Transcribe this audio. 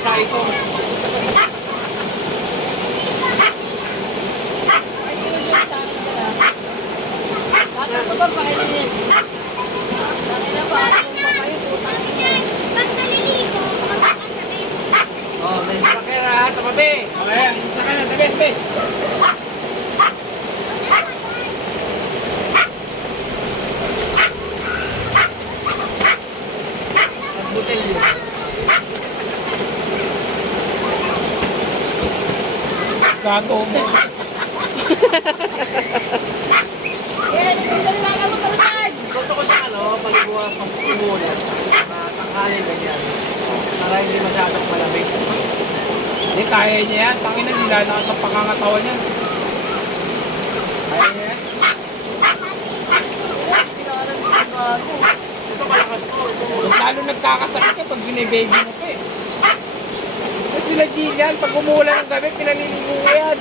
sa ito. Ito ba pakilinis? Kanina pa ako papayo putang ina. Pag naliligo, makakasabay. Oh, may sakera ha, tabi. Okay, sakera, tabi. Ang butel yun. Gago mo. Yes, dali lang ako kalakad. Gusto ko siya paliguan, pagkumulan. Tanghalin ganyan. Para hindi masyadong malamig. Hindi, kaya niya yan. Tangin na, nilalakas ang pangangatawan niya. Kaya niya yan. Pinaran ko ang gago. Ito malakas to. Mas lalo nagkakasakit ka pag binibaby mo pa eh. Kasi sila Jillian, pag umulan ng gabi, pinaliligo yan.